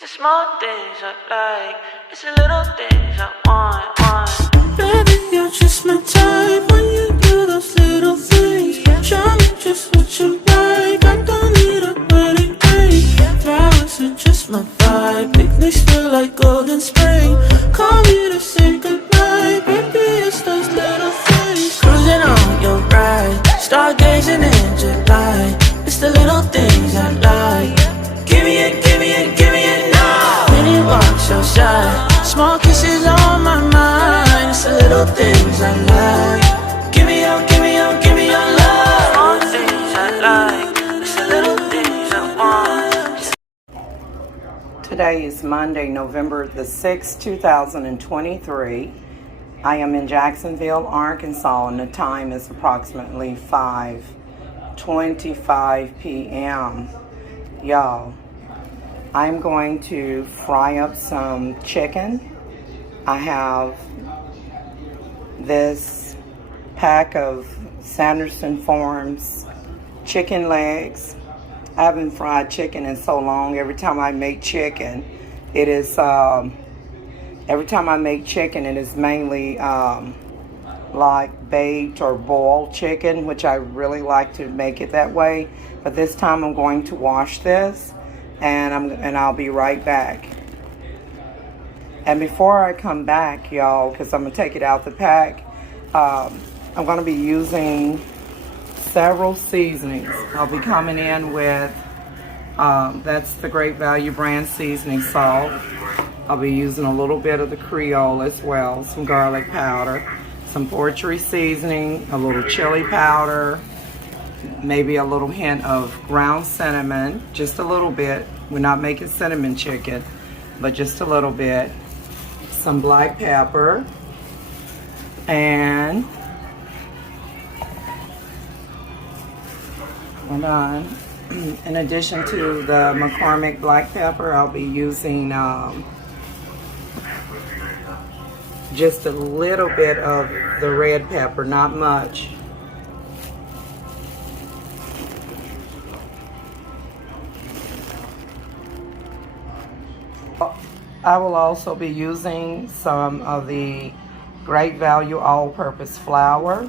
The small things I like, it's the little things I want. Baby, you're just my type. When you do those little things, show me just what you like. I don't need a wedding ring. Flowers are just my vibe. Picnics feel like golden spring. Call me to say goodnight. Baby, it's those little things. Cruising on your ride, stargazing in July. It's the little things I like. Give me it, give me it, give me it now. Many walks outside, small kisses on my mind. It's the little things I like. Give me your, give me your, give me your love. Small things I like, it's the little things I want. Today is Monday, November the 6th, 2023. I am in Jacksonville, Arkansas, and the time is approximately 5:25 p.m. Y'all, I'm going to fry up some chicken. I have this pack of Sanderson Farms chicken legs. I haven't fried chicken in so long. Every time I make chicken, it is mainly like baked or boiled chicken, which I really like to make it that way. But this time I'm going to wash this, and I'll be right back. And before I come back, y'all, because I'm gonna take it out the pack, I'm gonna be using several seasonings. I'll be coming in with that's the Great Value brand seasoning salt. I'll be using a little bit of the Creole as well, some garlic powder, some poultry seasoning, a little chili powder, maybe a little hint of ground cinnamon, just a little bit. We're not making cinnamon chicken, but just a little bit. Some black pepper, and hold on. In addition to the McCormick black pepper, I'll be using just a little bit of the red pepper, not much. I will also be using some of the Great Value all-purpose flour.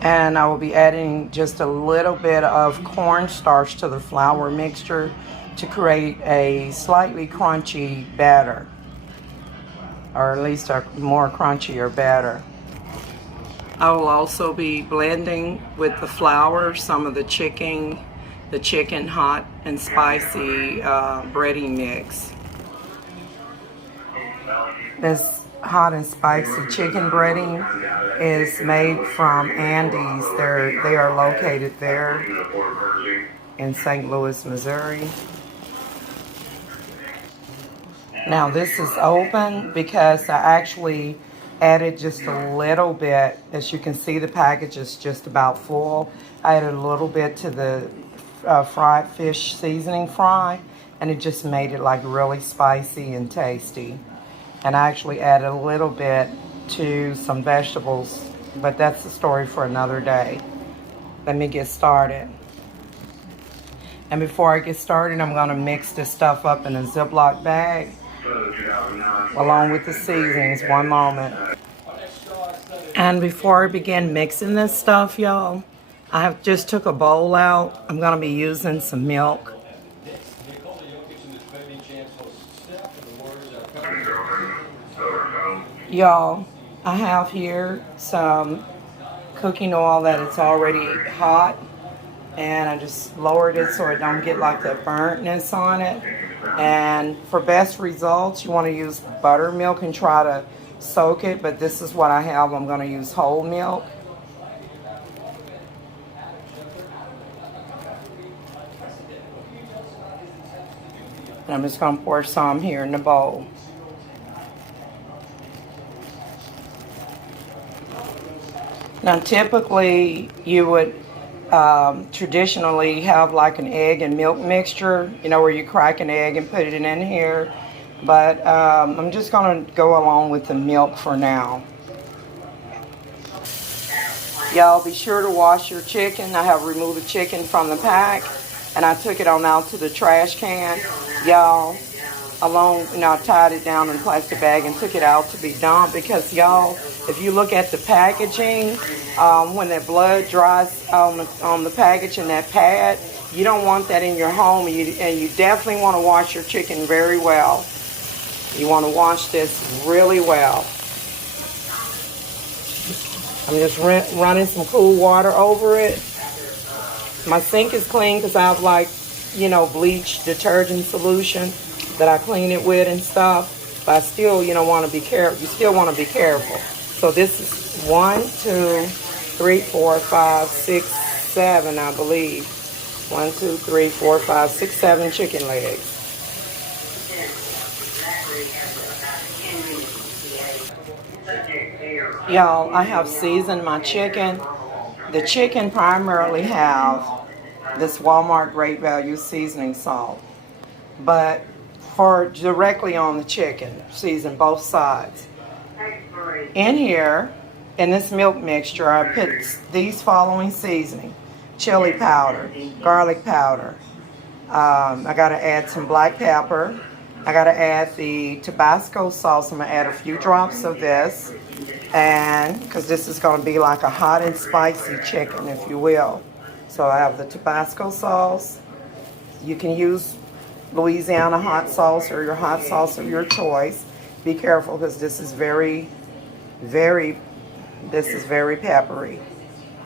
And I will be adding just a little bit of cornstarch to the flour mixture to create a slightly crunchy batter, or at least a more crunchier batter. I will also be blending with the flour some of the chicken hot and spicy breading mix. This hot and spicy chicken breading is made from Andy's. They are located there in St. Louis, Missouri. Now this is open because I actually added just a little bit. As you can see, the package is just about full. I added a little bit to the fried fish seasoning fry, and it just made it like really spicy and tasty. And I actually added a little bit to some vegetables, but that's the story for another day. Let me get started. And before I get started, I'm gonna mix this stuff up in a Ziploc bag along with the seasonings. One moment. And before I begin mixing this stuff, y'all, I have just took a bowl out. I'm gonna be using some milk. Y'all, I have here some cooking oil that it's already hot, and I just lowered it so it don't get like that burntness on it. And for best results, you want to use buttermilk and try to soak it, but this is what I have. I'm going to use whole milk. And I'm just going to pour some here in the bowl. Now typically you would traditionally have like an egg and milk mixture, you know, where you crack an egg and put it in here. But I'm just going to go along with the milk for now. Y'all be sure to wash your chicken. I have removed the chicken from the pack and I took it on out to the trash can. Y'all, I tied it down in a plastic bag and took it out to be dumped because y'all, if you look at the packaging, when that blood dries on the package and that pad, you don't want that in your home, and you definitely want to wash your chicken very well. You want to wash this really well. I'm just running some cool water over it. My sink is clean because I have bleach detergent solution that I clean it with and stuff. But I still, want to be careful. You still want to be careful. So this is 1, 2, 3, 4, 5, 6, 7, I believe. 1, 2, 3, 4, 5, 6, 7 chicken legs. Y'all, I have seasoned my chicken. The chicken primarily have this Walmart Great Value seasoning salt. But for directly on the chicken, season both sides. In here, in this milk mixture, I put these following seasoning. Chili powder, garlic powder. I got to add some black pepper. I got to add the Tabasco sauce. I'm going to add a few drops of this. And because this is going to be like a hot and spicy chicken, if you will. So I have the Tabasco sauce. You can use Louisiana hot sauce or your hot sauce of your choice. Be careful because this is very peppery.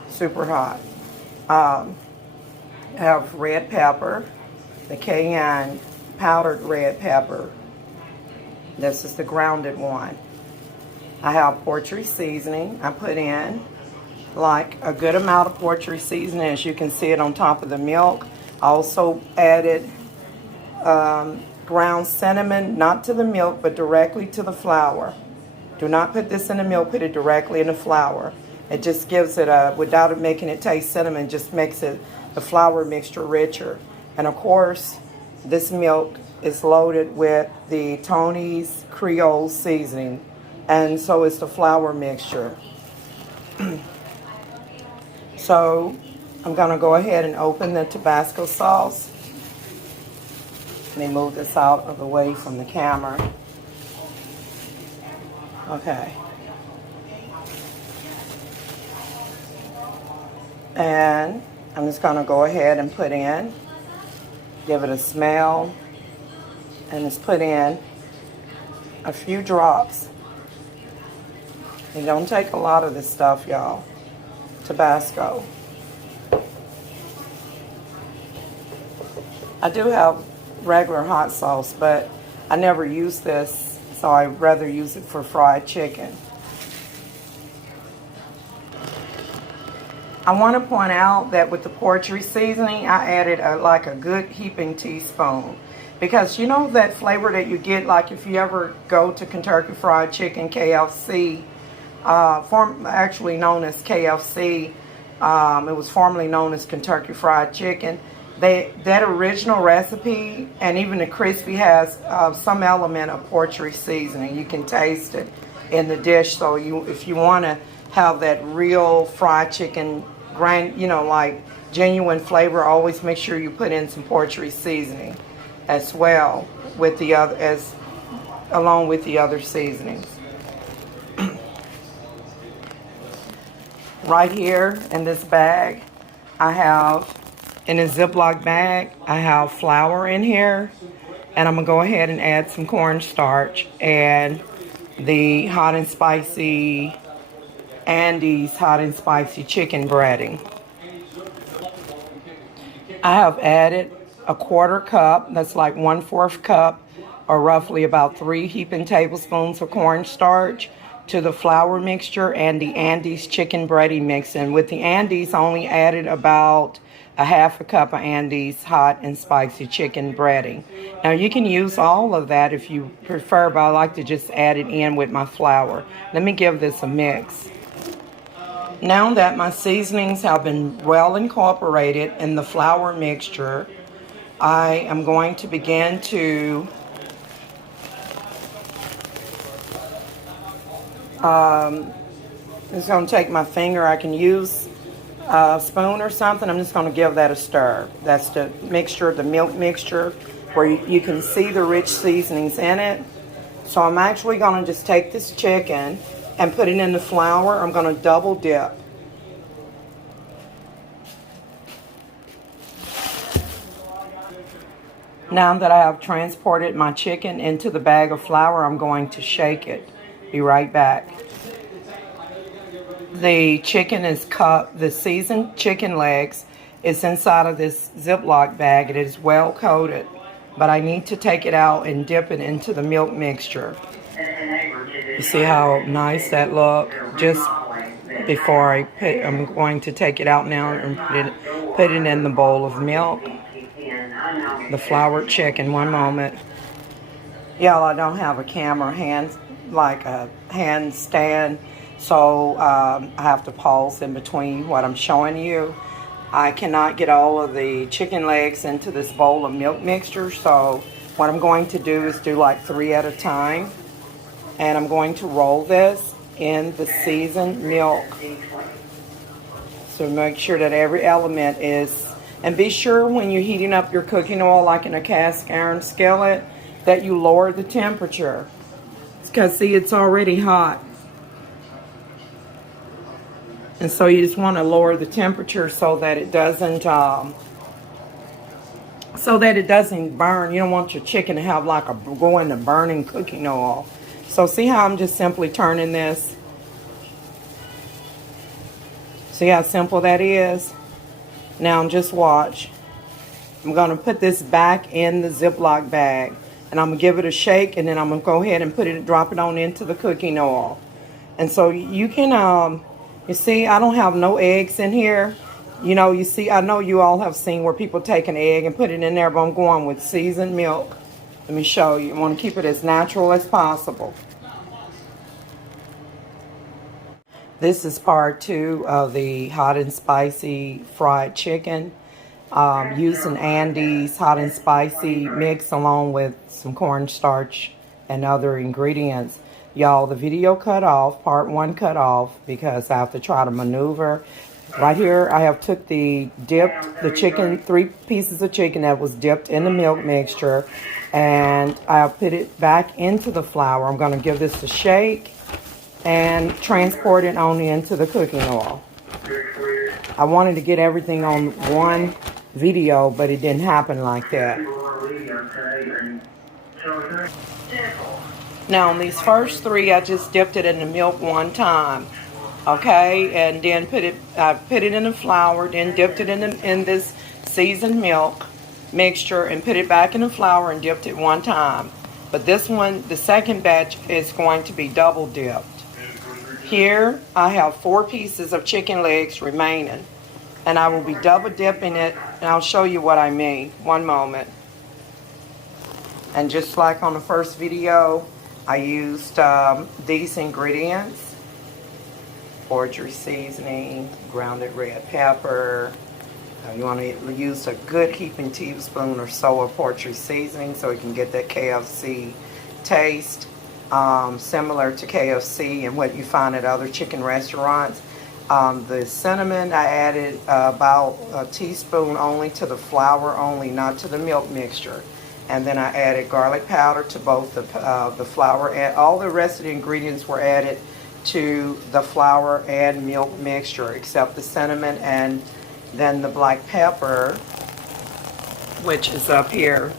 Super hot. I have red pepper, the cayenne powdered red pepper. This is the grounded one. I have poultry seasoning. I put in like a good amount of poultry seasoning, as you can see it on top of the milk. I also added ground cinnamon, not to the milk, but directly to the flour. Do not put this in the milk, put it directly in the flour. It just gives it without it making it taste cinnamon, just makes it the flour mixture richer. And of course, this milk is loaded with the Tony's Creole seasoning, and so is the flour mixture. So I'm gonna go ahead and open the Tabasco sauce. Let me move this out of the way from the camera. Okay. And I'm just gonna go ahead and put in, give it a smell, and just put in a few drops. You don't take a lot of this stuff, y'all. Tabasco. I do have regular hot sauce, but I never use this, so I'd rather use it for fried chicken. I want to point out that with the poultry seasoning, I added like a good heaping teaspoon. Because you know that flavor that you get, like if you ever go to Kentucky Fried Chicken, KFC, actually known as KFC, it was formerly known as Kentucky Fried Chicken. That original recipe and even the crispy has some element of poultry seasoning. You can taste it in the dish. So if you want to have that real fried chicken, like genuine flavor, always make sure you put in some poultry seasoning as well with the other, along with the other seasonings. Right here in this bag, I have, in a Ziploc bag, I have flour in here, and I'm gonna go ahead and add some cornstarch and the hot and spicy Andy's hot and spicy chicken breading. I have added a 1/4 cup, that's like 1/4 cup, or roughly about 3 heaping tablespoons of cornstarch to the flour mixture and the Andy's chicken breading mix. And with the Andy's, I only added about a 1/2 cup of Andy's hot and spicy chicken breading. Now you can use all of that if you prefer, but I like to just add it in with my flour. Let me give this a mix. Now that my seasonings have been well incorporated in the flour mixture, I am going to begin to just going to take my finger. I can use a spoon or something. I'm just going to give that a stir. That's the mixture, the milk mixture, where you can see the rich seasonings in it. So I'm actually going to just take this chicken and put it in the flour. I'm going to double dip. Now that I have transported my chicken into the bag of flour, I'm going to shake it. Be right back. The chicken is cut, the seasoned chicken legs is inside of this Ziploc bag. It is well coated, but I need to take it out and dip it into the milk mixture. You see how nice that look? Just before I'm going to take it out now and put it in the bowl of milk. The floured chicken. One moment. Y'all, I don't have a camera like a handstand, so I have to pause in between what I'm showing you. I cannot get all of the chicken legs into this bowl of milk mixture, so what I'm going to do is do like 3 at a time, and I'm going to roll this in the seasoned milk. So make sure that every element is, and be sure when you're heating up your cooking oil, like in a cast iron skillet, that you lower the temperature. Because see, it's already hot. And so you just want to lower the temperature so that it doesn't burn. You don't want your chicken to have like go into burning cooking oil. So see how I'm just simply turning this? See how simple that is? Now just watch. I'm going to put this back in the Ziploc bag, and I'm going to give it a shake, and then I'm going to go ahead and drop it on into the cooking oil. And so you can, you see, I don't have no eggs in here. You know, you see, I know you all have seen where people take an egg and put it in there, but I'm going with seasoned milk. Let me show you. I want to keep it as natural as possible. This is part 2 of the hot and spicy fried chicken. Using Andy's hot and spicy mix along with some cornstarch and other ingredients. Y'all, the video cut off, part 1 cut off, because I have to try to maneuver. Right here, I have took the chicken, 3 pieces of chicken that was dipped in the milk mixture, and I put it back into the flour. I'm going to give this a shake and transport it on into the cooking oil. I wanted to get everything on one video, but it didn't happen like that. Now on these first 3, I just dipped it in the milk 1 time, okay, and then put it in the flour, then dipped it in this seasoned milk mixture and put it back in the flour and dipped it 1 time. But this one, the second batch, is going to be double dipped. Here I have 4 pieces of chicken legs remaining, and I will be double dipping it, and I'll show you what I mean. One moment. And just like on the first video, I used these ingredients: poultry seasoning, grounded red pepper. You want to use a good heaping teaspoon or so of poultry seasoning so you can get that KFC taste, similar to KFC and what you find at other chicken restaurants. The cinnamon, I added about a teaspoon only to the flour only, not to the milk mixture. And then I added garlic powder to both the flour, and all the rest of the ingredients were added to the flour and milk mixture, except the cinnamon and then the black pepper, which is up here.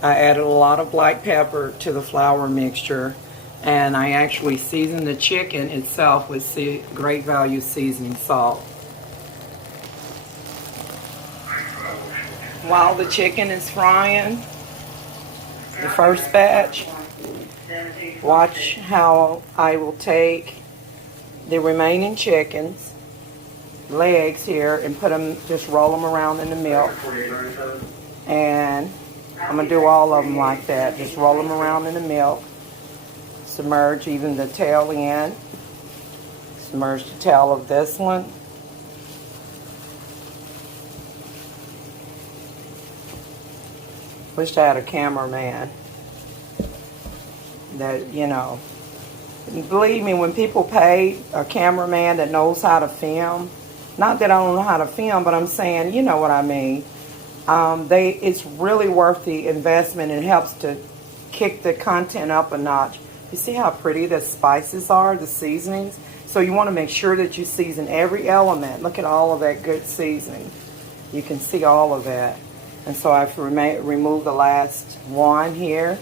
I added a lot of black pepper to the flour mixture, and I actually seasoned the chicken itself with Great Value seasoning salt. While the chicken is frying, the first batch, watch how I will take the remaining chickens legs here and put them, just roll them around in the milk, and I'm gonna do all of them like that. Just roll them around in the milk, submerge even the tail in, submerge the tail of this one, wish I had a cameraman that, you know, Believe me, when people pay a cameraman that knows how to film, not that I don't know how to film, but I'm saying, you know what I mean. It's really worth the investment and helps to kick the content up a notch. You see how pretty the spices are, the seasonings? So you want to make sure that you season every element. Look at all of that good seasoning. You can see all of that. And so I've removed the last one here.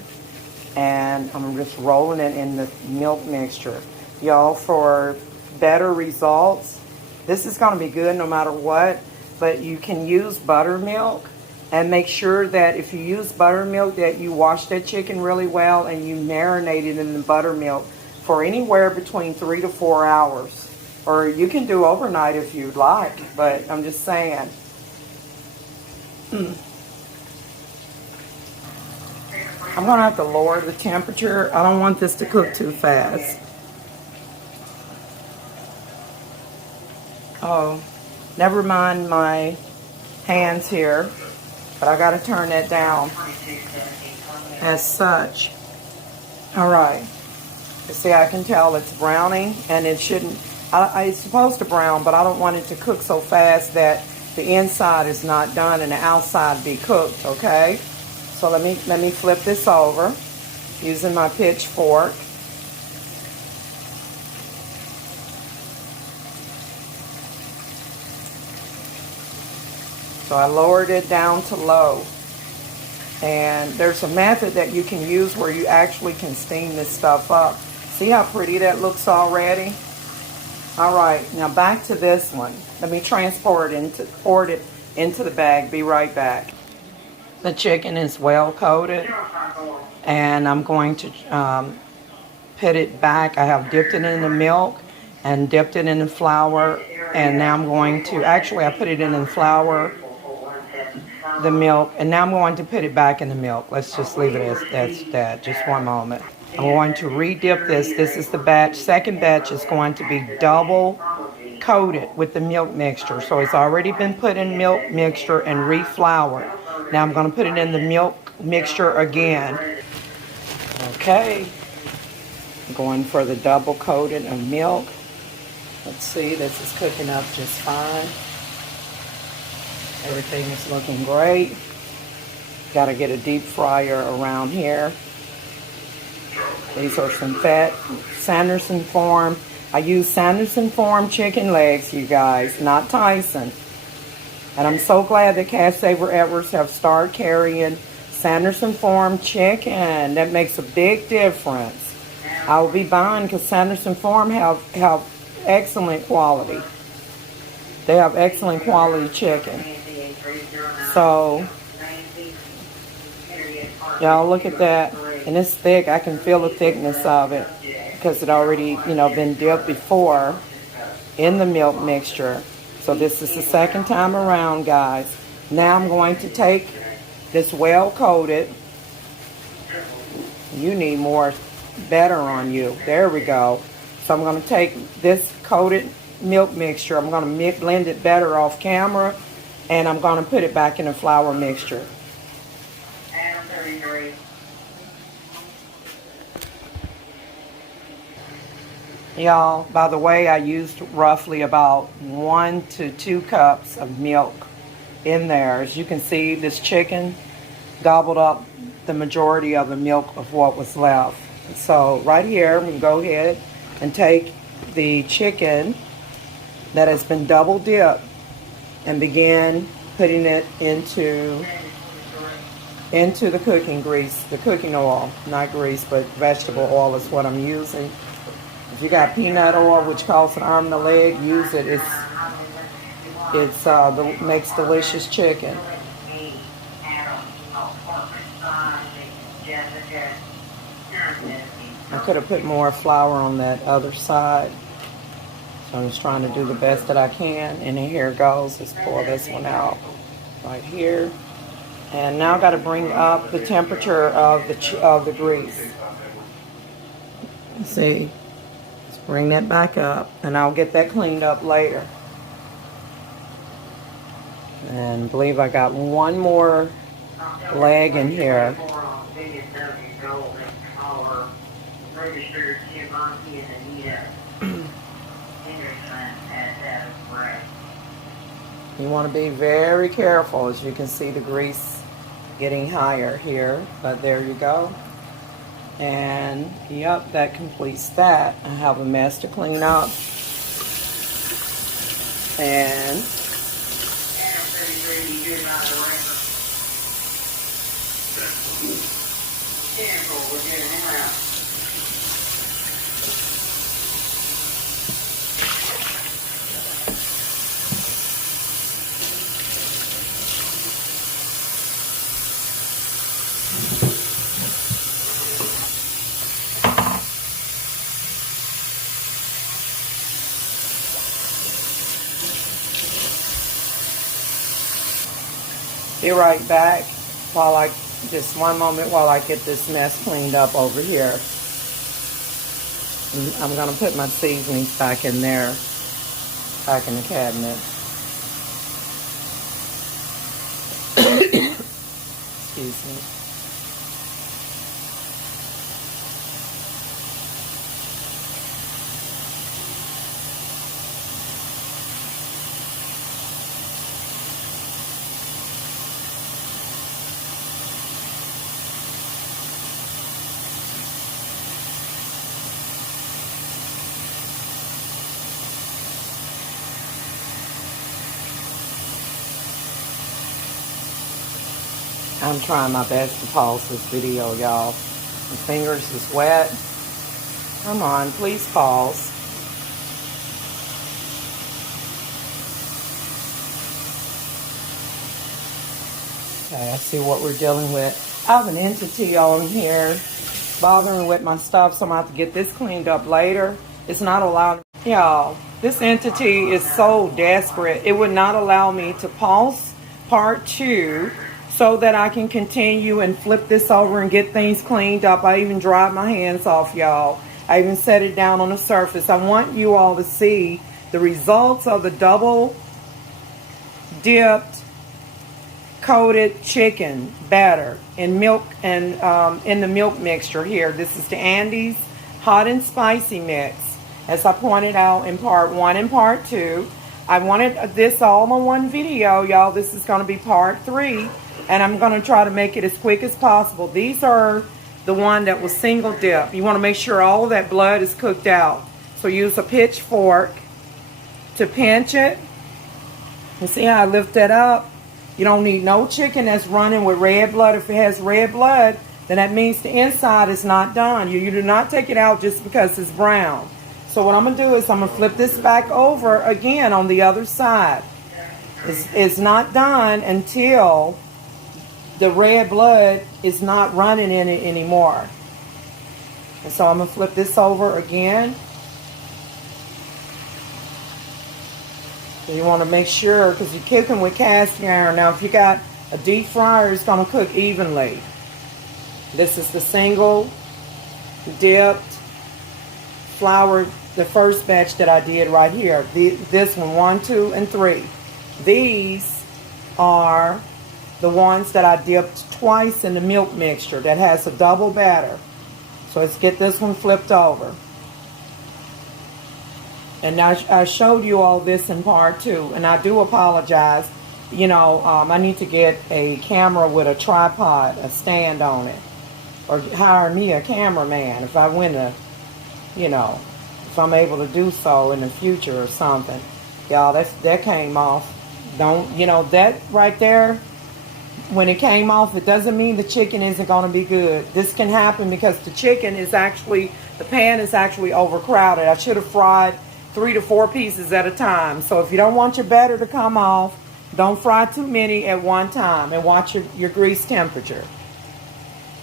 And I'm just rolling it in the milk mixture. Y'all, for better results, this is going to be good no matter what. But you can use buttermilk. And make sure that if you use buttermilk that you wash that chicken really well and you marinate it in the buttermilk for anywhere between 3 to 4 hours. Or you can do overnight if you'd like, but I'm just saying. I'm going to have to lower the temperature. I don't want this to cook too fast. Oh, never mind my hands here. But I got to turn that down as such. All right. You see, I can tell it's browning, and it shouldn't. It's supposed to brown, but I don't want it to cook so fast that the inside is not done and the outside be cooked. Okay. So let me flip this over using my pitchfork. So I lowered it down to low. And there's a method that you can use where you actually can steam this stuff up. See how pretty that looks already? All right, now back to this one. Let me pour it into the bag. Be right back. The chicken is well coated. And I'm going to put it back. I have dipped it in the milk and dipped it in the flour. And now I'm going to, actually I put it in the flour, the milk, and now I'm going to put it back in the milk. Let's just leave it as that. Just one moment. I'm going to re-dip this. This is the batch. Second batch is going to be double coated with the milk mixture. So it's already been put in milk mixture and re-floured. Now I'm going to put it in the milk mixture again. Okay. I'm going for the double coating of milk. Let's see, this is cooking up just fine. Everything is looking great. Got to get a deep fryer around here. These are some fat Sanderson Farm. I use Sanderson Farm chicken legs, you guys, not Tyson. And I'm so glad that Cash Saver Edwards have started carrying Sanderson Farm chicken. That makes a big difference. I will be buying because Sanderson Farm have excellent quality. They have excellent quality chicken. So, y'all look at that. And it's thick. I can feel the thickness of it because it already, been dipped before in the milk mixture. So this is the second time around, guys. Now I'm going to take this well coated. You need more better on you. There we go. So I'm going to take this coated milk mixture. I'm going to blend it better off camera. And I'm going to put it back in the flour mixture. Y'all, by the way, I used roughly about 1 to 2 cups of milk in there. As you can see, this chicken gobbled up the majority of the milk of what was left. So right here, I'm going to go ahead and take the chicken that has been double dipped and begin putting it into the cooking grease, the cooking oil, not grease, but vegetable oil is what I'm using. If you got peanut oil, which costs an arm and a leg, use it. It makes delicious chicken. I could have put more flour on that other side. So I'm just trying to do the best that I can. And then here it goes. Let's pour this one out right here. And now I've got to bring up the temperature of the grease. Let's see. Let's bring that back up. And I'll get that cleaned up later. And I believe I got one more leg in here. registered Giovanni and Anita Henderson as Bray. You want to be very careful. As you can see, the grease getting higher here, but there you go. And yep, that completes that. I have a mess to clean up. And I'm pretty sure you do about the record. Careful, we're getting him out. be right back while just one moment while I get this mess cleaned up over here. And I'm going to put my seasonings back in there, back in the cabinet. Excuse me. I'm trying my best to pause this video, y'all. My fingers is wet. Come on, please pause. Okay, I see what we're dealing with. I have an entity on here bothering with my stuff, so I'm going to have to get this cleaned up later. It's not allowed. Y'all, this entity is so desperate. It would not allow me to pause part 2 so that I can continue and flip this over and get things cleaned up. I even dried my hands off, y'all. I even set it down on the surface. I want you all to see the results of the double dipped coated chicken batter in milk and in the milk mixture here. This is the Andy's hot and spicy mix, as I pointed out in part 1 and part 2. I wanted this all in one video, y'all. This is going to be part 3. And I'm going to try to make it as quick as possible. These are the one that was single dip. You want to make sure all of that blood is cooked out. So use a pitchfork to pinch it. You see how I lift that up? You don't need no chicken that's running with red blood. If it has red blood, then that means the inside is not done. You do not take it out just because it's brown. So what I'm going to do is I'm going to flip this back over again on the other side. It's not done until the red blood is not running in it anymore. And so I'm going to flip this over again. So you want to make sure, because you're cooking with cast iron. Now if you got a deep fryer, it's going to cook evenly. This is the single dipped flour, the first batch that I did right here. This one, 1, 2, and 3. These are the ones that I dipped twice in the milk mixture that has a double batter. So let's get this one flipped over. And I showed you all this in part 2, and I do apologize. You know, I need to get a camera with a tripod, a stand on it, or hire me a cameraman if I win a, you know, if I'm able to do so in the future or something. Y'all, that came off. Don't, you know, that right there, when it came off, it doesn't mean the chicken isn't going to be good. This can happen because the chicken is actually, the pan is actually overcrowded. I should have fried 3 to 4 pieces at a time. So if you don't want your batter to come off, don't fry too many at one time, and watch your grease temperature.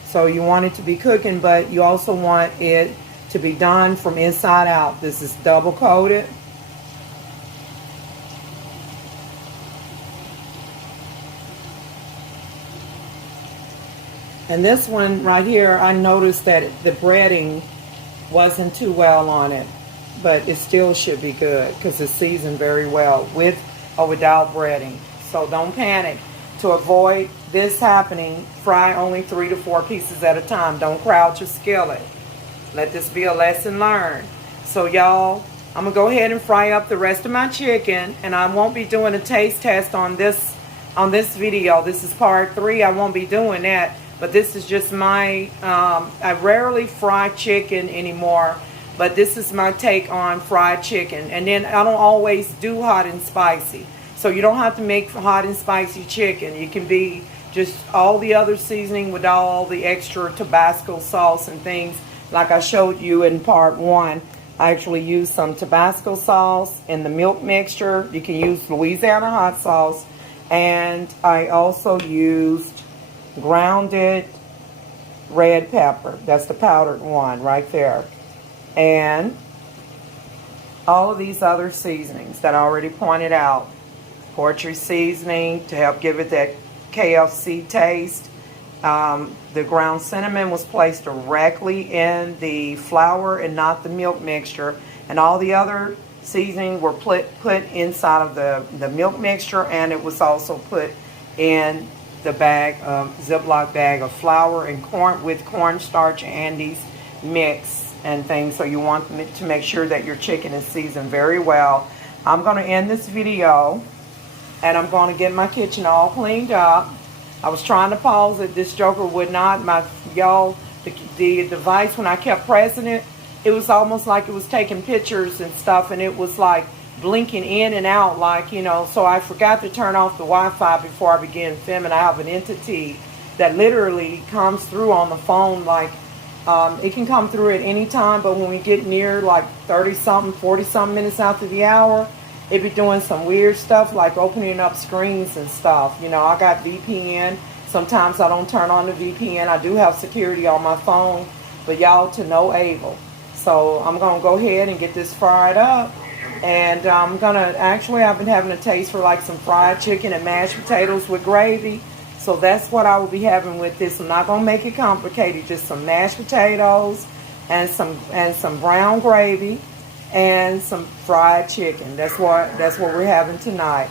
So you want it to be cooking, but you also want it to be done from inside out. This is double coated. And this one right here, I noticed that the breading wasn't too well on it, but it still should be good because it's seasoned very well with or without breading. So don't panic. To avoid this happening, fry only 3 to 4 pieces at a time. Don't crowd your skillet. Let this be a lesson learned. So y'all, I'm gonna go ahead and fry up the rest of my chicken, and I won't be doing a taste test on this video. This is part 3. I won't be doing that, but this is just my I rarely fry chicken anymore, but this is my take on fried chicken. And then I don't always do hot and spicy, so you don't have to make hot and spicy chicken. You can be just all the other seasoning with all the extra Tabasco sauce and things like I showed you in part 1. I actually used some Tabasco sauce in the milk mixture. You can use Louisiana hot sauce. And I also used grounded red pepper. That's the powdered one right there. And all of these other seasonings that I already pointed out. Poultry seasoning to help give it that KFC taste. The ground cinnamon was placed directly in the flour and not the milk mixture. And all the other seasoning were put inside of the milk mixture, and it was also put in the bag, Ziploc bag of flour and corn with cornstarch Andes mix and things. So you want to make sure that your chicken is seasoned very well. I'm going to end this video, and I'm going to get my kitchen all cleaned up. I was trying to pause it. This joker would not. Y'all, the device, when I kept pressing it, it was almost like it was taking pictures and stuff, and it was like blinking in and out, like, you know. So I forgot to turn off the Wi-Fi before I began filming. I have an entity that literally comes through on the phone, like, it can come through at any time, but when we get near like 30-something, 40-something minutes after the hour, it be doing some weird stuff like opening up screens and stuff. You know, I got VPN. Sometimes I don't turn on the VPN. I do have security on my phone, but y'all, to no avail. So I'm going to go ahead and get this fried up. And I'm going to, actually, I've been having a taste for like some fried chicken and mashed potatoes with gravy. So that's what I will be having with this. I'm not going to make it complicated. Just some mashed potatoes and some brown gravy and some fried chicken. That's what we're having tonight.